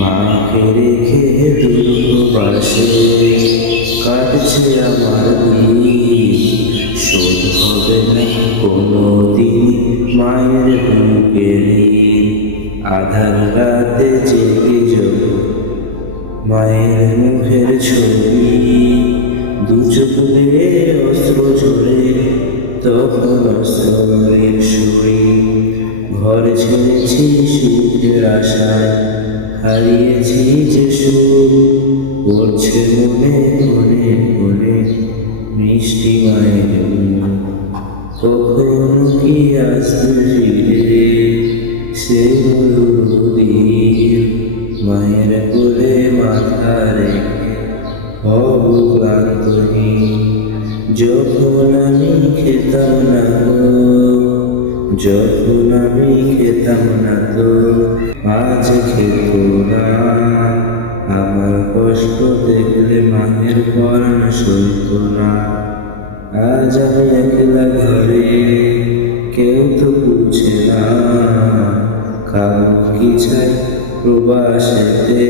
মাকে রেখে দূরপাশে কাটছে আমার দিন, শোধ হবে না কোনোদিন মায়ের বুকের ঋণ। আধার রাতে জেগে যাব মায়ের মুখের ছবি, দু চোখ বেয়ে অস্ত্র ঝরে তখন অস্ত্রের সুরি। ঘর ছেড়েছি সুখের আশায়, হারিয়েছি যে সুর, পড়ছে মনে মনে মনে মিষ্টি মায়ের মুখ। কখনো কি আসবে ফিরে সে দিন, মায়ের কোলে মাথা রেখে হব ক্লান্তহীন। যখন আমি খেতাম না গো, যখন আমি খেতাম না তো আজ খেত না। আমার কষ্ট দেখলে মায়ের পরাণ সইত না। আজ আমি একলা ঘরে, কেউ তো বুঝে না। কারণ কি চাই প্রবাসেতে,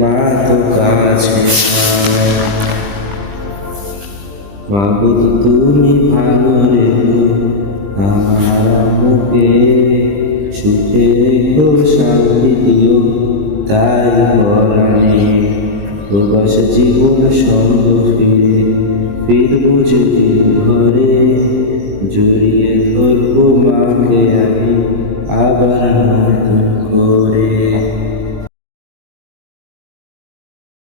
মা তো কাছে না। মাগো তুমি ভালো রেখো আমার মুখে, সুখে রেখো শান্তি দিও তাই পরাণে। প্রবাস জীবন সঙ্গ ফিরে ফিরবো যদি